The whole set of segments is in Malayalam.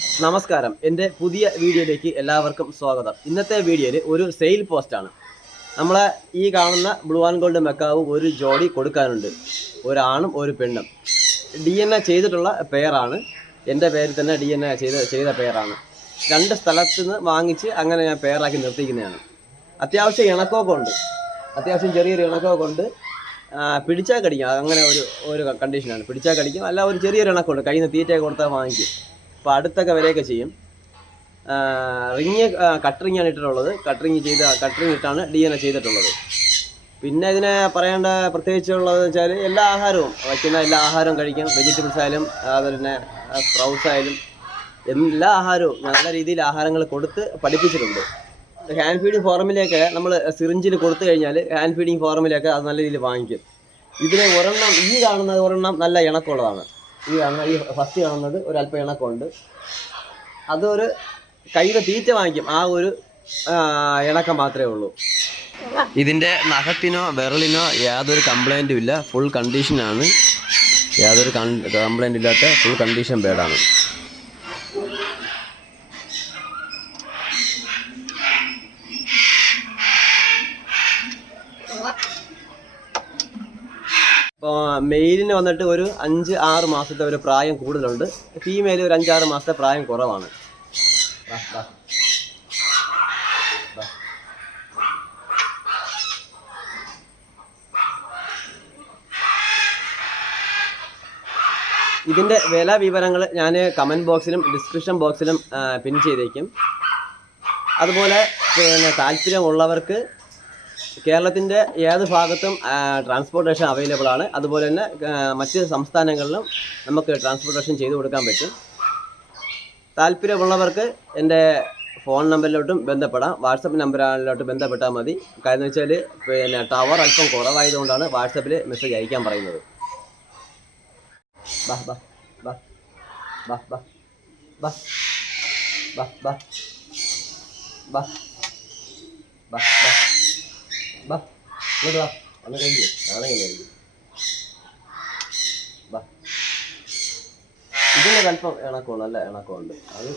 നമസ്കാരം, എൻ്റെ പുതിയ വീഡിയോയിലേക്ക് എല്ലാവർക്കും സ്വാഗതം. ഇന്നത്തെ വീഡിയോയിൽ ഒരു സെയിൽ പോസ്റ്റാണ്. നമ്മളെ ഈ കാണുന്ന ബ്ലൂ ആൻഡ് ഗോൾഡ് മെക്കാവും ഒരു ജോഡി കൊടുക്കാനുണ്ട്, ഒരാണും ഒരു പെണ്ണും. DNA ചെയ്തിട്ടുള്ള പെയറാണ്, എൻ്റെ പേരിൽ തന്നെ DNA ചെയ്ത പെയറാണ്. 2 സ്ഥലത്ത് നിന്ന് വാങ്ങിച്ച് അങ്ങനെ ഞാൻ പെയറാക്കി നിർത്തിക്കുന്നതാണ്. അത്യാവശ്യം ഇണക്കമൊക്കെ ഉണ്ട്, അത്യാവശ്യം ചെറിയൊരു ഇണക്കമൊക്കെ ഉണ്ട്. പിടിച്ചാൽ കടിക്കും, അങ്ങനെ ഒരു കണ്ടീഷനാണ്. പിടിച്ചാൽ കടിക്കും, അല്ല ഒരു ചെറിയൊരു ഇണക്കമുണ്ട്. കയ്യിൽ നിന്ന് തീറ്റയൊക്കെ കൊടുത്താൽ വാങ്ങിക്കും. അപ്പോൾ അടുത്തൊക്കെ വരെയൊക്കെ ചെയ്യും. കട്ടറിങ്ങാണ് ഇട്ടിട്ടുള്ളത്. കട്ടറിങ് ഇട്ടാണ് DNA ചെയ്തിട്ടുള്ളത്. പിന്നെ ഇതിനെ പറയേണ്ട പ്രത്യേകിച്ചുള്ളത് വെച്ചാൽ എല്ലാ ആഹാരവും വയ്ക്കുന്ന എല്ലാ ആഹാരവും കഴിക്കും. വെജിറ്റബിൾസ് ആയാലും അതുപോലെ തന്നെ സ്പ്രൗട്ട്സ് ആയാലും എല്ലാ ആഹാരവും നല്ല രീതിയിൽ ആഹാരങ്ങൾ കൊടുത്ത് പഠിപ്പിച്ചിട്ടുണ്ട്. ഹാൻഡ് ഫീഡിങ് ഫോർമുലയൊക്കെ നമ്മൾ സിറിഞ്ചിൽ കൊടുത്തു കഴിഞ്ഞാൽ ഹാൻഡ് ഫീഡിങ് ഫോർമുലയൊക്കെ അത് നല്ല രീതിയിൽ വാങ്ങിക്കും. ഇതിന് ഈ കാണുന്ന ഒരെണ്ണം നല്ല ഇണക്കമുള്ളതാണ്. ഈ ഫസ്റ്റ് കാണുന്നത് ഒരല്പം ഇണക്കമുണ്ട്. അതൊരു കയ്യിൽ തീറ്റ വാങ്ങിക്കും, ആ ഒരു ഇണക്കം മാത്രമേ ഉള്ളൂ. ഇതിൻ്റെ നഖത്തിനോ വിരലിനോ യാതൊരു കംപ്ലൈൻറ്റും ഇല്ല, ഫുൾ കണ്ടീഷനാണ്. യാതൊരു കംപ്ലൈൻ്റ് ഇല്ലാത്ത ഫുൾ കണ്ടീഷൻ ബേഡാണ്. ഇപ്പോൾ മെയിലിന് വന്നിട്ട് ഒരു 5-6 മാസത്തെ ഒരു പ്രായം കൂടുതലുണ്ട്. ഫീമെയിൽ ഒരു 5-6 മാസത്തെ പ്രായം കുറവാണ്. ഇതിൻ്റെ വില വിവരങ്ങൾ ഞാൻ കമൻറ്റ് ബോക്സിലും ഡിസ്ക്രിപ്ഷൻ ബോക്സിലും പിൻ ചെയ്തേക്കും. അതുപോലെ പിന്നെ താല്പര്യമുള്ളവർക്ക് കേരളത്തിൻ്റെ ഏത് ഭാഗത്തും ട്രാൻസ്പോർട്ടേഷൻ അവൈലബിൾ ആണ്. അതുപോലെ തന്നെ മറ്റ് സംസ്ഥാനങ്ങളിലും നമുക്ക് ട്രാൻസ്പോർട്ടേഷൻ ചെയ്തു കൊടുക്കാൻ പറ്റും. താല്പര്യമുള്ളവർക്ക് എൻ്റെ ഫോൺ നമ്പറിലോട്ടും ബന്ധപ്പെടാം, വാട്സപ്പ് നമ്പറിലോട്ട് ബന്ധപ്പെട്ടാൽ മതി. കാര്യം വെച്ചാൽ പിന്നെ ടവർ അല്പം കുറവായതുകൊണ്ടാണ് വാട്സപ്പിൽ മെസ്സേജ് അയക്കാൻ പറയുന്നത്. ബാ ബാ ബാ ബാ ബാ ബാ ബാ ബാ ബാ ബാ ബാ ഇങ്ങോട്ട് വാ, അന്ന് കഴിക്കും ആണെങ്കിൽ ബാ. ഇതിനൊരു അല്പം ഇണക്കമുണ്ട്, നല്ല ഇണക്കമുണ്ട്. അത്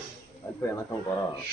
അല്പം ഇണക്കം കുറവാണ്.